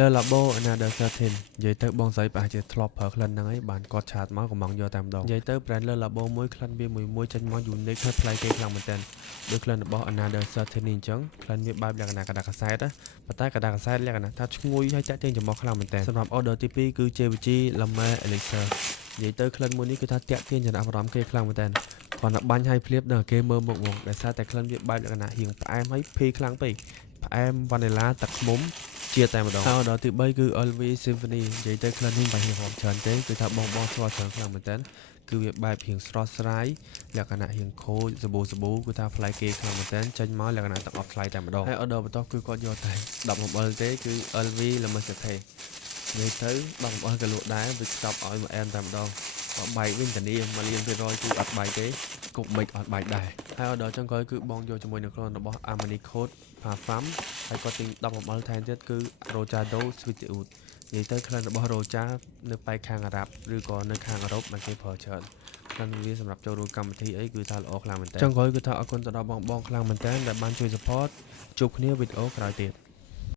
លើឡាបូ Another Certain និយាយទៅបងស្រីប្រហែលជាធ្លាប់ប្រើក្លិនហ្នឹងហើយបានគាត់ឆាតមកកំងយកតែម្ដងនិយាយទៅ brand លើឡាបូមួយក្លិនវាមួយចេញមក unique ហើយប្លែកគេខ្លាំងមែនទែនដូចក្លិនរបស់ Another Certain នេះអញ្ចឹងក្លិនវាបែបលក្ខណៈកដាកសែតប៉ុន្តែកដាកសែតលក្ខណៈថាឈ្ងុយហើយតាក់ទាញចំហខ្លាំងមែនទែនសម្រាប់ order ទី2គឺ JVG Lama Elixir និយាយទៅក្លិនមួយនេះគឺថាតាក់ទាញចំណាប់អារម្មណ៍គេខ្លាំងមែនទែនគាត់ណាបាញ់ឲ្យភ្លាមដល់គេមើលមុខមកដោយសារតែក្លិនវាបែបលក្ខណៈរៀងផ្អែមហើយភីខ្លាំងពេកផ្អែមវ៉ានីឡាទឹកឃ្មុំជាតែម្ដងហើយដល់ទី3គឺ LV Symphony និយាយទៅក្លិននេះមិនហៀងហមច្រើនទេគឺថាបងស្គាល់ច្រើនខ្លាំងមែនទែនគឺវាបែបរៀងស្រស់ស្រាយលក្ខណៈរៀងខូចសាប៊ូគឺថាប្លែកគេខ្លាំងមែនទែនចេញមកលក្ខណៈទឹកអត់ថ្លៃតែម្ដងហើយ order បន្ទាប់គឺគាត់យកតែ18ទេគឺ LV Lamacete និយាយទៅ18ក៏លក់ដែរវាស្កប់ឲ្យមួយអែមតែម្ដងបើបែកវិញតានី1លាន200គឺអត់បែកទេគុកមិនអត់បែកដែរហើយ order ចុងក្រោយគឺបងយកជាមួយនឹងខ្លួនរបស់ Armani Code Parfum ហើយគាត់ទិញ18ថែមទៀតគឺ Rojado Sweet Oud និយាយទៅក្លិនរបស់ Roja នៅប៉ែកខាងអារ៉ាប់ឬក៏នៅខាងអឺរ៉ុបមកគេប្រើច្រើនក្លិនវាសម្រាប់ចូលរួមកម្មវិធីអីគឺថាល្អខ្លាំងមែនតើចុងក្រោយគឺថាអរគុណទៅដល់បងខ្លាំងមែនតើដែលបានជួយ support ជួបគ្នាវីដេអូក្រោយទៀត